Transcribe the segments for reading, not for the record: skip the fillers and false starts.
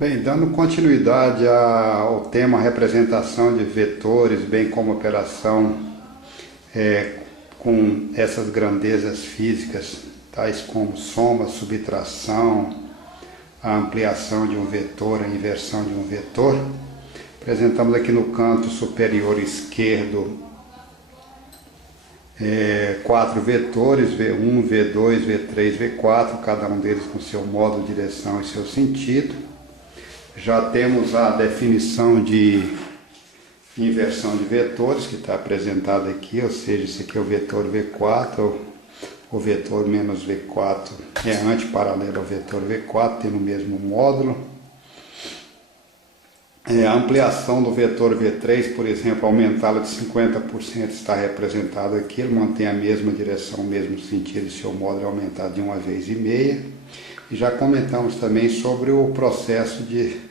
Bem, dando continuidade ao tema representação de vetores, bem como operação com essas grandezas físicas, tais como soma, subtração, a ampliação de um vetor, a inversão de um vetor, apresentamos aqui no canto superior esquerdo 4 vetores, V1, V2, V3, V4, cada um deles com seu modo, direção e seu sentido. Já temos a definição de inversão de vetores, que está apresentada aqui, ou seja, esse aqui é o vetor V4, o vetor menos V4 é antiparalelo ao vetor V4, tem no mesmo módulo. A ampliação do vetor V3, por exemplo, aumentá-lo de 50% está representado aqui, ele mantém a mesma direção, o mesmo sentido, e seu módulo é aumentado de 1,5 vezes. E já comentamos também sobre o processo de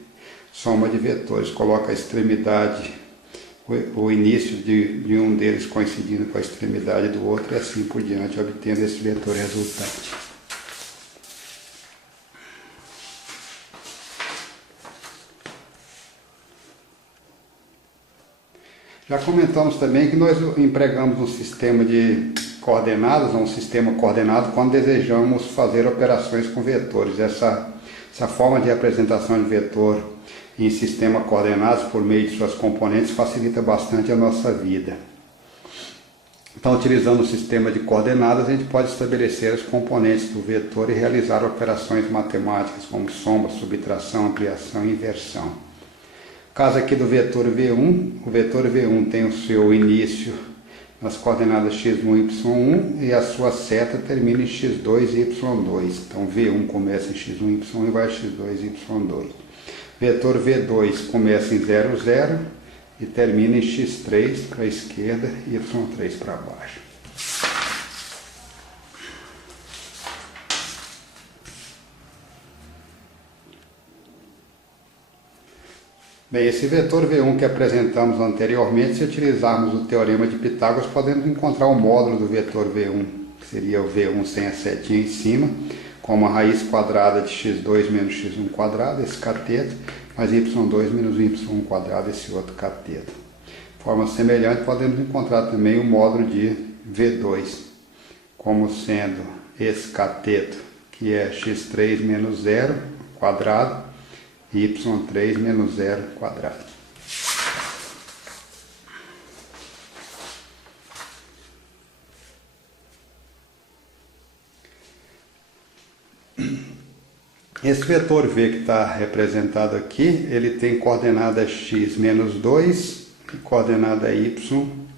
soma de vetores, coloca a extremidade, o início de um deles coincidindo com a extremidade do outro e assim por diante, obtendo esse vetor resultante. Já comentamos também que nós empregamos um sistema de coordenadas, um sistema coordenado, quando desejamos fazer operações com vetores. Essa forma de representação de vetor em sistema coordenados por meio de suas componentes facilita bastante a nossa vida. Então, utilizando o sistema de coordenadas, a gente pode estabelecer as componentes do vetor e realizar operações matemáticas como soma, subtração, ampliação e inversão. No caso aqui do vetor V1, o vetor V1 tem o seu início nas coordenadas x1, y1 e a sua seta termina em x2, y2. Então V1 começa em x1, y1 e vai a x2, y2. Vetor V2 começa em 0, 0 e termina em x3 para a esquerda e y3 para baixo. Bem, esse vetor V1 que apresentamos anteriormente, se utilizarmos o teorema de Pitágoras, podemos encontrar o módulo do vetor V1, que seria o V1 sem a setinha em cima, como a raiz quadrada de x2 menos x1 quadrado, esse cateto, mais y2 menos y1 quadrado, esse outro cateto. De forma semelhante, podemos encontrar também o módulo de V2, como sendo esse cateto, que é x3 menos 0 quadrado, e y3 menos 0 quadrado. Esse vetor V que está representado aqui, ele tem coordenada x menos 2 e coordenada y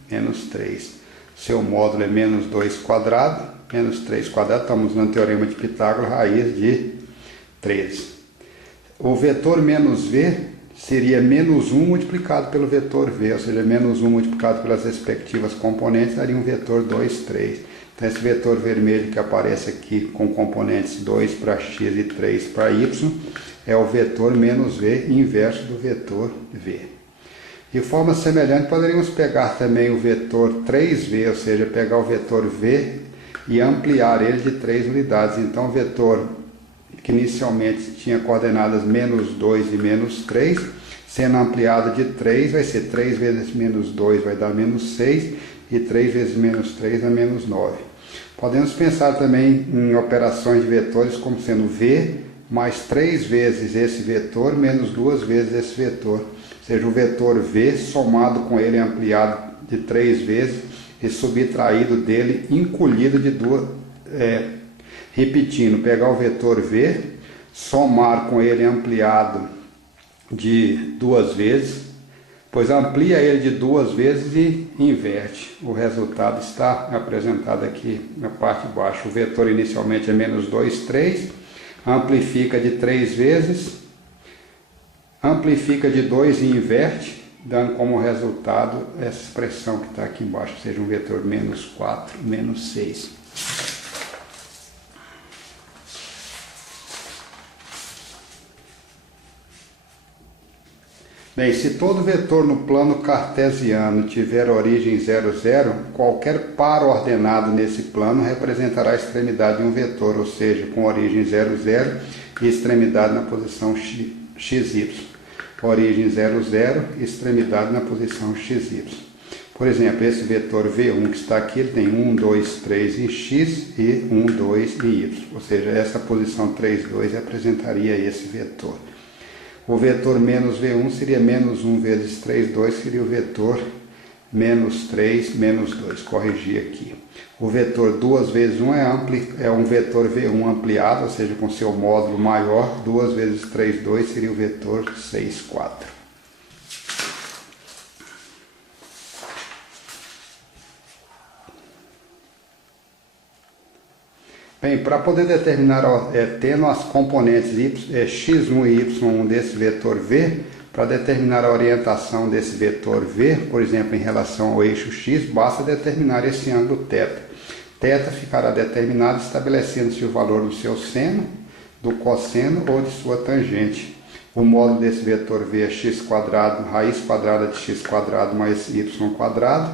menos 3. Seu módulo é menos 2 quadrado, menos 3 quadrado, estamos no teorema de Pitágoras, raiz de 13. O vetor menos V seria menos 1 multiplicado pelo vetor V, ou seja, menos 1 multiplicado pelas respectivas componentes, daria um vetor 2, 3. Então esse vetor vermelho que aparece aqui com componentes 2 para x e 3 para y, é o vetor menos V inverso do vetor V. De forma semelhante, poderíamos pegar também o vetor 3V, ou seja, pegar o vetor V e ampliar ele de 3 unidades. Então o vetor que inicialmente tinha coordenadas menos 2 e menos 3, sendo ampliado de 3, vai ser 3 vezes menos 2 vai dar menos 6, e 3 vezes menos 3 dá menos 9. Podemos pensar também em operações de vetores como sendo V mais 3 vezes esse vetor, menos 2 vezes esse vetor. Ou seja, o vetor V somado com ele ampliado de 3 vezes e subtraído dele, encolhido de 2 repetindo, pegar o vetor V, somar com ele ampliado de 2 vezes, pois amplia ele de 2 vezes e inverte. O resultado está apresentado aqui na parte de baixo. O vetor inicialmente é menos 2, 3, amplifica de 3 vezes, amplifica de 2 e inverte, dando como resultado essa expressão que está aqui embaixo, ou seja, um vetor menos 4, menos 6. Bem, se todo vetor no plano cartesiano tiver origem 0, 0, qualquer par ordenado nesse plano representará a extremidade de um vetor, ou seja, com origem 0, 0 e extremidade na posição x, XY. Origem 0, 0, extremidade na posição XY. Por exemplo, esse vetor V1 que está aqui, ele tem 1, 2, 3 em X e 1, 2 em Y. Ou seja, essa posição 3, 2 representaria esse vetor. O vetor menos V1 seria menos 1 vezes 3, 2, seria o vetor menos 3, menos 2. Corrigir aqui. O vetor 2 vezes 1 é um vetor V1 ampliado, ou seja, com seu módulo maior. 2 vezes 3, 2 seria o vetor 6, 4. Bem, para poder determinar, tendo as componentes x1 e y1 desse vetor V, para determinar a orientação desse vetor V, por exemplo, em relação ao eixo x, basta determinar esse ângulo θ. Θ ficará determinado estabelecendo-se o valor do seu seno, do cosseno ou de sua tangente. O módulo desse vetor V é x², raiz quadrada de x² mais y².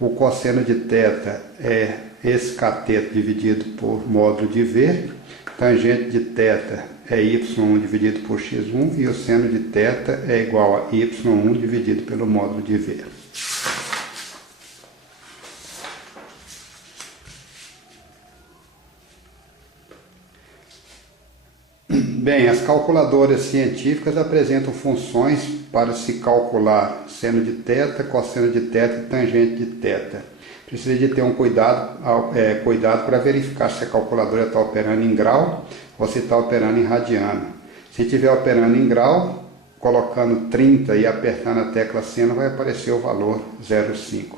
O cosseno de θ é esse cateto dividido por módulo de V. Tangente de θ é y1 dividido por x1 e o seno de θ é igual a y1 dividido pelo módulo de V. Bem, as calculadoras científicas apresentam funções para se calcular seno de θ, cosseno de θ e tangente de θ. Precisa de ter um cuidado para verificar se a calculadora está operando em grau ou se está operando em radiano. Se estiver operando em grau, colocando 30 e apertando a tecla seno, vai aparecer o valor 0,5.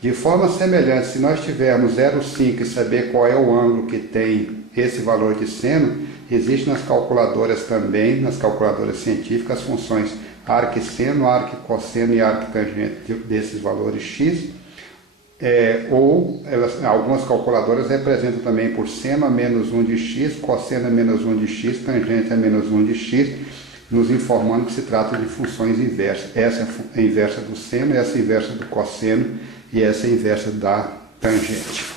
De forma semelhante, se nós tivermos 0,5 e saber qual é o ângulo que tem esse valor de seno, existe nas calculadoras também, nas calculadoras científicas, as funções arc seno, arc cosseno e arc tangente desses valores x. Algumas calculadoras representam também por seno a menos 1 de x, cosseno a menos 1 de x, tangente a menos 1 de x, nos informando que se trata de funções inversas. Essa é a inversa do seno, essa é a inversa do cosseno e essa é a inversa da tangente.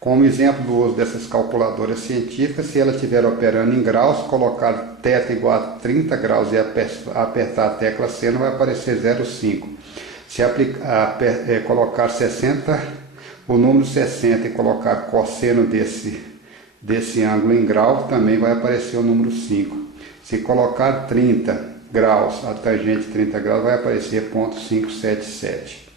Como exemplo do uso dessas calculadoras científicas, se ela estiver operando em graus, colocar θ igual a 30 graus e apertar a tecla seno, vai aparecer 0,5. Se colocar 60, o número 60 e colocar cosseno desse ângulo em grau, também vai aparecer o número 5. Se colocar 30 graus, a tangente de 30 graus, vai aparecer 0,577.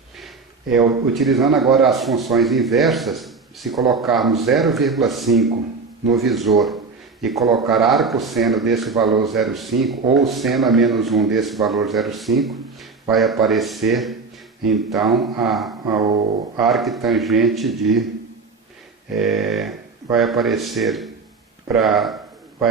Utilizando agora as funções inversas, se colocarmos 0,5 no visor e colocar arco-seno desse valor 0,5 ou seno a menos 1 desse valor 0,5, vai aparecer então o arctangente vai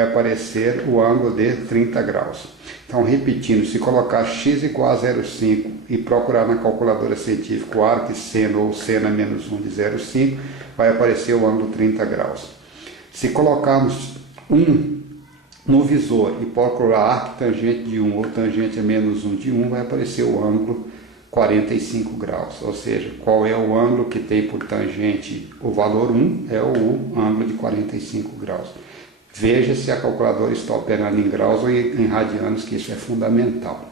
aparecer o ângulo de 30 graus. Então, repetindo, se colocar x igual a 0,5 e procurar na calculadora científica o arc-seno ou seno a menos 1 de 0,5, vai aparecer o ângulo 30 graus. Se colocarmos 1 no visor e procurar arctangente de 1 ou tangente a menos 1 de 1, vai aparecer o ângulo 45 graus. Ou seja, qual é o ângulo que tem por tangente o valor 1? É o ângulo de 45 graus. Veja se a calculadora está operando em graus ou em radianos, que isso é fundamental.